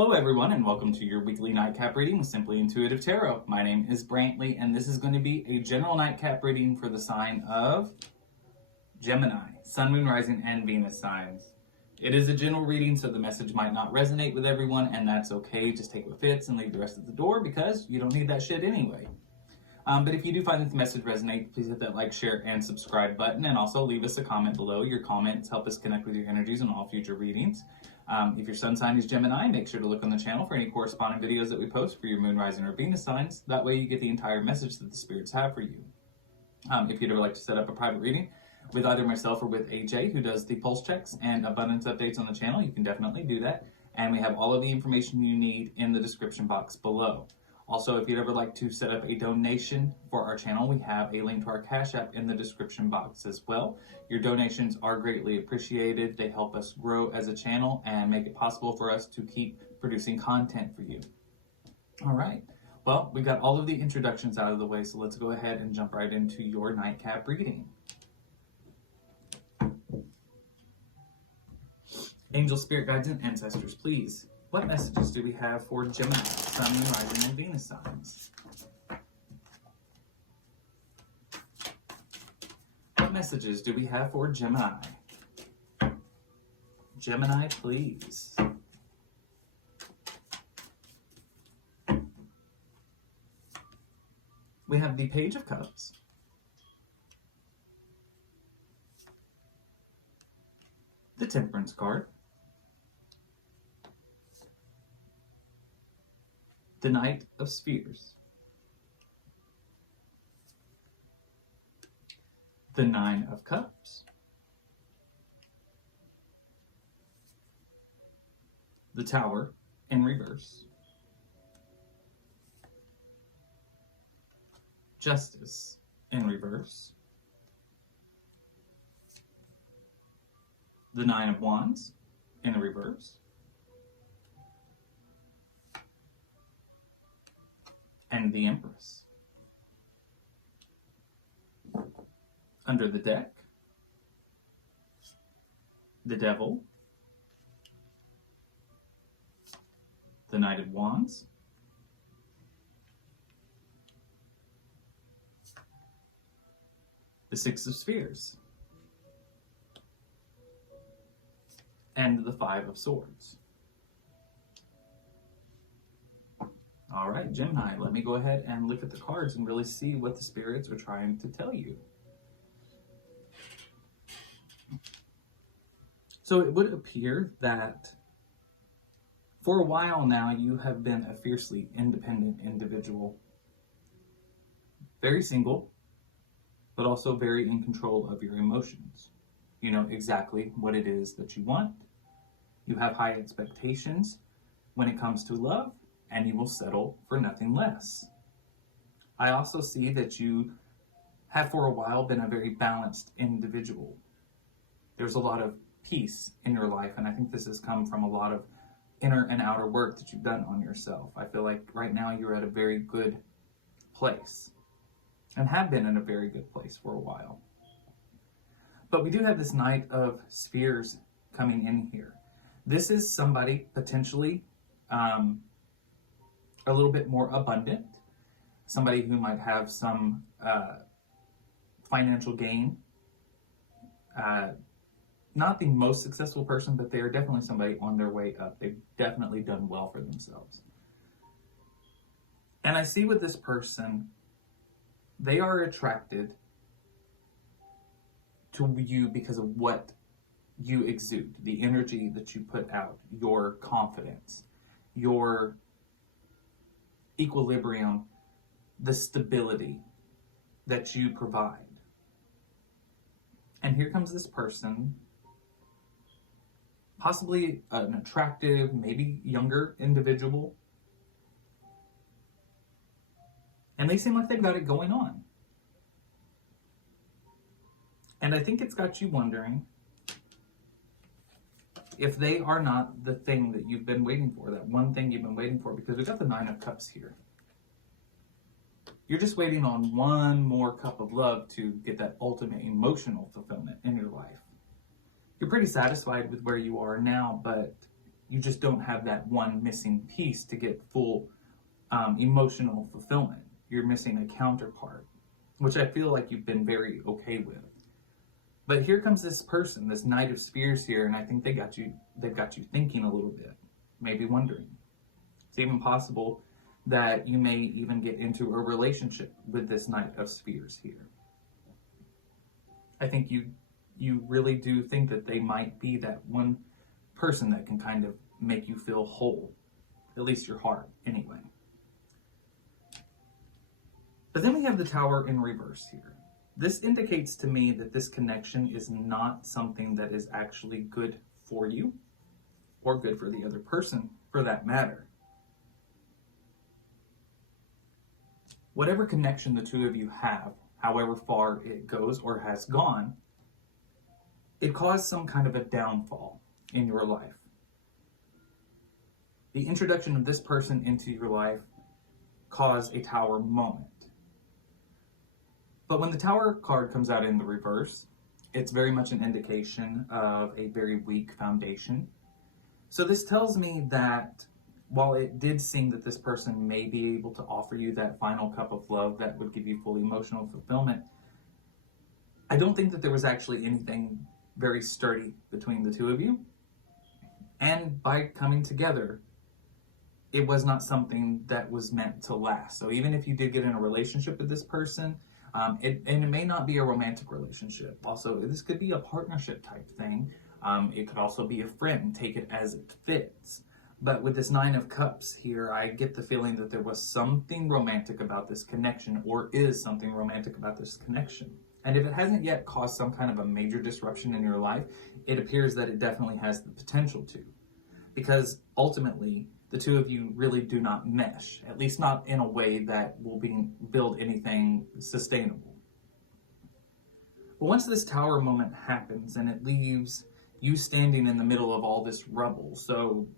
Hello everyone, and welcome to your weekly Nightcap reading with Simply Intuitive Tarot. My name is Brantley, and this is going to be a general Nightcap reading for the sign of Gemini, Sun, Moon, Rising, and Venus signs. It is a general reading, so the message might not resonate with everyone, and that's okay. Just take what fits and leave the rest at the door because you don't need that shit anyway. But if you do find that the message resonates, please hit that like, share, and subscribe button, and also leave us a comment below. Your comments help us connect with your energies in all future readings. If your sun sign is Gemini, make sure to look on the channel for any corresponding videos that we post for your moon, rising, or Venus signs. That way you get the entire message that the spirits have for you. If you'd ever like to set up a private reading with either myself or with AJ, who does the pulse checks and abundance updates on the channel, you can definitely do that. And we have all of the information you need in the description box below. Also, if you'd ever like to set up a donation for our channel, we have a link to our Cash App in the description box as well. Your donations are greatly appreciated. They help us grow as a channel and make it possible for us to keep producing content for you. All right. Well, we got all of the introductions out of the way, so let's go ahead and jump right into your Nightcap reading. Angel, spirit guides, and ancestors, please. What messages do we have for Gemini, Sun, Moon, Rising, and Venus signs? What messages do we have for Gemini? Gemini, please. We have the Page of Cups, the Temperance card, the Knight of Spheres, the Nine of Cups, the Tower in reverse, Justice in reverse, the Nine of Wands in reverse, and the Empress. Under the deck, the Devil, the Knight of Wands, the Six of Spheres, and the Five of Swords. All right, Gemini, let me go ahead and look at the cards and really see what the spirits are trying to tell you. So it would appear that for a while now, you have been a fiercely independent individual. Very single, but also very in control of your emotions. You know exactly what it is that you want. You have high expectations when it comes to love, and you will settle for nothing less. I also see that you have for a while been a very balanced individual. There's a lot of peace in your life, and I think this has come from a lot of inner and outer work that you've done on yourself. I feel like right now you're at a very good place, and have been in a very good place for a while. But we do have this Knight of Spheres coming in here. This is somebody potentially a little bit more abundant, somebody who might have some financial gain. Not the most successful person, but they are definitely somebody on their way up. They've definitely done well for themselves. And I see with this person, they are attracted to you because of what you exude, the energy that you put out, your confidence, your equilibrium, the stability that you provide. And here comes this person, possibly an attractive, maybe younger individual, and they seem like they've got it going on. And I think it's got you wondering if they are not the thing that you've been waiting for, that one thing you've been waiting for, because we've got the Nine of Cups here. You're just waiting on one more cup of love to get that ultimate emotional fulfillment in your life. You're pretty satisfied with where you are now, but You just don't have that one missing piece to get full emotional fulfillment. You're missing a counterpart, which I feel like you've been very okay with. But here comes this person, this Knight of Spears here, and I think they've got you thinking a little bit, maybe wondering. It's even possible that you may even get into a relationship with this Knight of Spears here. I think you really do think that they might be that one person that can kind of make you feel whole, at least your heart, anyway. But then we have the Tower in reverse here. This indicates to me that this connection is not something that is actually good for you or good for the other person, for that matter. Whatever connection the two of you have, however far it goes or has gone, it caused some kind of a downfall in your life. The introduction of this person into your life caused a Tower moment. But when the Tower card comes out in the reverse, it's very much an indication of a very weak foundation. So this tells me that while it did seem that this person may be able to offer you that final cup of love that would give you full emotional fulfillment, I don't think that there was actually anything very sturdy between the two of you. And by coming together, it was not something that was meant to last. So even if you did get in a relationship with this person, and it may not be a romantic relationship. Also, this could be a partnership type thing. It could also be a friend. Take it as it fits. But with this Nine of Cups here, I get the feeling that there was something romantic about this connection, or is something romantic about this connection. And if it hasn't yet caused some kind of a major disruption in your life, it appears that it definitely has the potential to. Because ultimately, the two of you really do not mesh, at least not in a way that will build anything sustainable. But once this Tower moment happens and it leaves you standing in the middle of all this rubble, so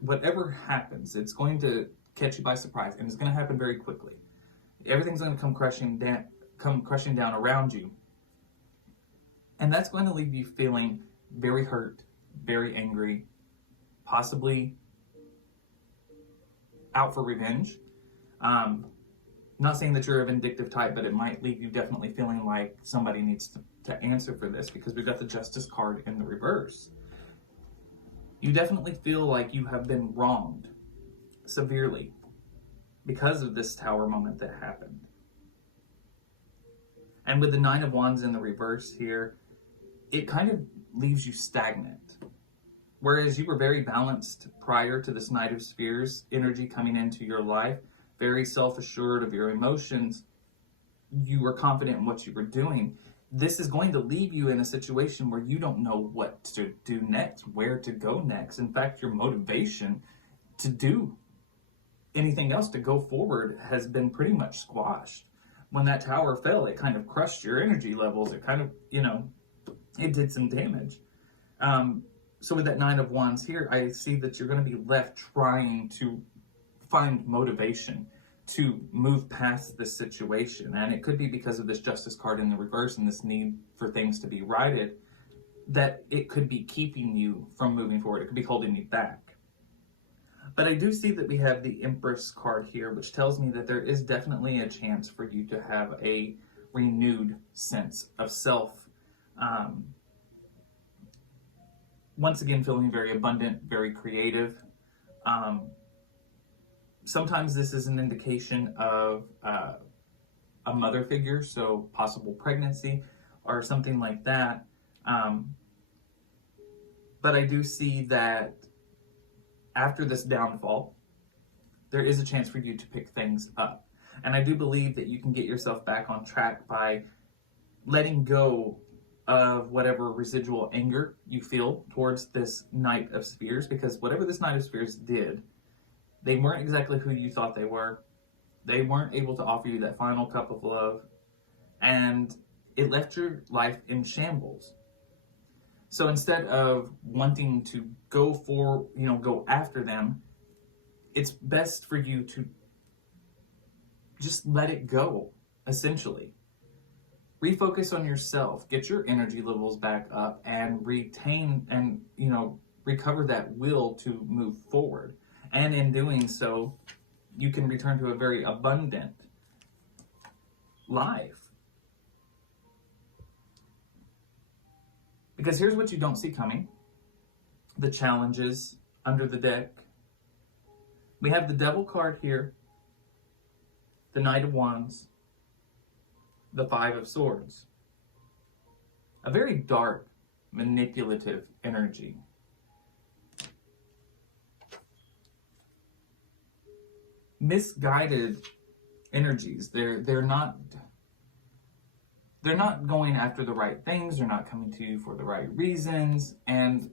whatever happens, it's going to catch you by surprise, and it's going to happen very quickly. Everything's going to come crushing down around you, and that's going to leave you feeling very hurt, very angry, possibly out for revenge. Not saying that you're a vindictive type, but it might leave you definitely feeling like somebody needs to answer for this, because we've got the Justice card in the reverse. You definitely feel like you have been wronged severely because of this Tower moment that happened. And with the Nine of Wands in the reverse here, it kind of leaves you stagnant. Whereas you were very balanced prior to this Knight of Spears energy coming into your life, very self-assured of your emotions, you were confident in what you were doing. This is going to leave you in a situation where you don't know what to do next, where to go next. In fact, your motivation to do anything else, to go forward, has been pretty much squashed. When that Tower fell, it kind of crushed your energy levels. It kind of, it did some damage. So with that Nine of Wands here, I see that you're going to be left trying to find motivation to move past this situation. And it could be because of this Justice card in the reverse and this need for things to be righted, that it could be keeping you from moving forward. It could be holding you back. But I do see that we have the Empress card here, which tells me that there is definitely a chance for you to have a renewed sense of self. Once again, feeling very abundant, very creative. Sometimes this is an indication of a mother figure, so possible pregnancy or something like that. But I do see that after this downfall, there is a chance for you to pick things up. And I do believe that you can get yourself back on track by letting go of whatever residual anger you feel towards this Knight of Spears, because whatever this Knight of Spears did, they weren't exactly who you thought they were. They weren't able to offer you that final cup of love, and it left your life in shambles. So instead of wanting to go after them, it's best for you to just let it go, essentially. Refocus on yourself, get your energy levels back up, and retain and, recover that will to move forward. And in doing so, you can return to a very abundant life. Because here's what you don't see coming. The challenges under the deck. We have the Devil card here, the Knight of Wands, the Five of Swords. A very dark, manipulative energy. Misguided energies. They're not going after the right things. They're not coming to you for the right reasons, and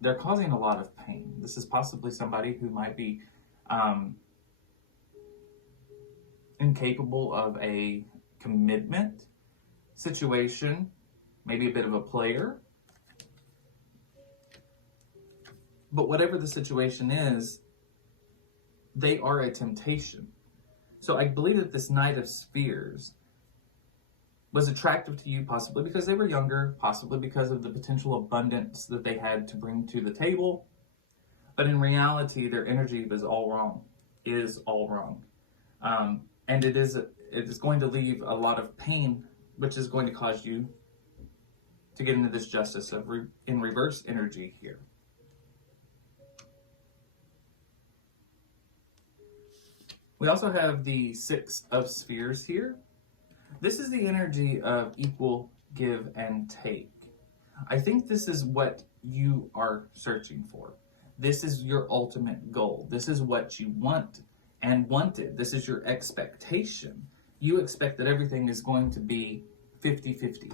they're causing a lot of pain. This is possibly somebody who might be incapable of a commitment situation, maybe a bit of a player. But whatever the situation is, they are a temptation. So I believe that this Knight of Spears was attractive to you, possibly because they were younger, possibly because of the potential abundance that they had to bring to the table. But in reality, their energy was all wrong, is all wrong. And it is going to leave a lot of pain, which is going to cause you to get into this justice of in reverse energy here. We also have the Six of Spheres here. This is the energy of equal give and take. I think this is what you are searching for. This is your ultimate goal. This is what you want and wanted. This is your expectation. You expect that everything is going to be 50-50.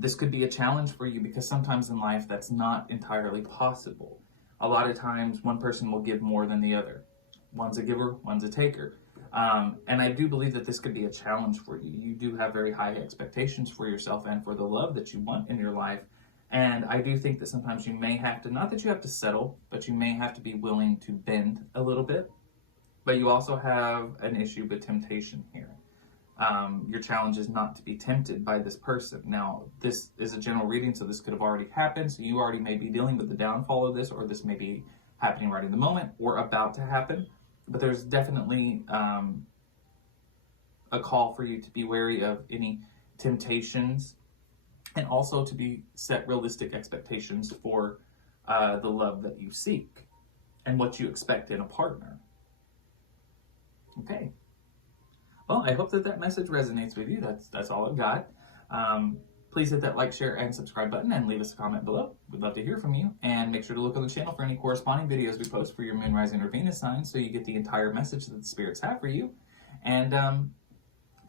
This could be a challenge for you because sometimes in life that's not entirely possible. A lot of times one person will give more than the other. One's a giver, one's a taker. And I do believe that this could be a challenge for you. You do have very high expectations for yourself and for the love that you want in your life. And I do think that sometimes you may have to, not that you have to settle, but you may have to be willing to bend a little bit. But you also have an issue with temptation here. Your challenge is not to be tempted by this person. Now, this is a general reading, so this could have already happened. So you already may be dealing with the downfall of this, or this may be happening right in the moment or about to happen. But there's definitely a call for you to be wary of any temptations, and also to be set realistic expectations for the love that you seek and what you expect in a partner. Okay. Well, I hope that that message resonates with you. That's all I've got. Please hit that like, share, and subscribe button and leave us a comment below. We'd love to hear from you. And make sure to look on the channel for any corresponding videos we post for your moon, rising, or Venus sign so you get the entire message that the spirits have for you. And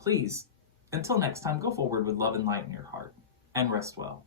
please, until next time, go forward with love and light in your heart. And rest well.